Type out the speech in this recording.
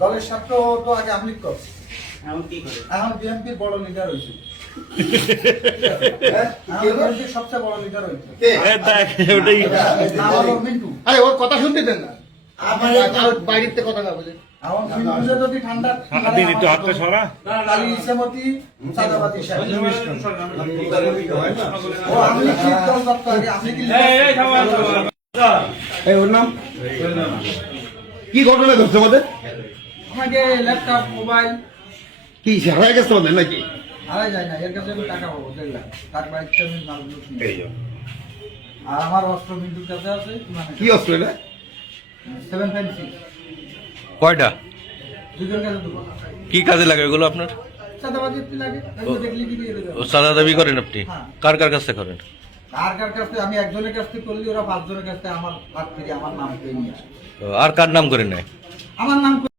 দলের ছাত্র তো আগে আমলিক করছে, এখন বিএনপির বড় লিডার হয়েছে। বিএনপির সবচেয়ে বড় লিডার হয়েছে মিন্টু। আরে ওর কথা শুনতে দেন না, বাইরের কথা না বলে। এখন মিন্টুকে যদি ঠান্ডা কালী ইসলামতি চাঁদাবাদী সাহেব ও আমলিক দল দপ্ত আগে আমলিক ওর নাম কি ঘটনা ঘটছে আমাদের? আমাকে ল্যাপটপ মোবাইল কি হারাই গেছে আমাদের নাকি? হারাই যায় না, এর কাছে আমি টাকা পাবো 1.5 লাখ। তার বাড়িতে আমি মালগুলো শুনি। আর আমার অস্ত্র মিন্টুর কাছে আছে, কি অস্ত্র এটা? 756 কয়টা? দুজন কাছে দেবো। কি কাজে লাগে এগুলো আপনার? চাঁদাবাজি লাগে, এগুলো দেখলে কি দিয়ে দেবে? ও চাঁদা দাবি করেন আপনি? হ্যাঁ। কার কার কাছে করেন? কার কার কাছে আমি একজনের কাছ থেকে করলি, ওরা 5 জনের কাছ থেকে আমার হাত ফিরে আমার নাম পেয়ে নিয়ে আসে। আর কার নাম করে নেয়? আমার নাম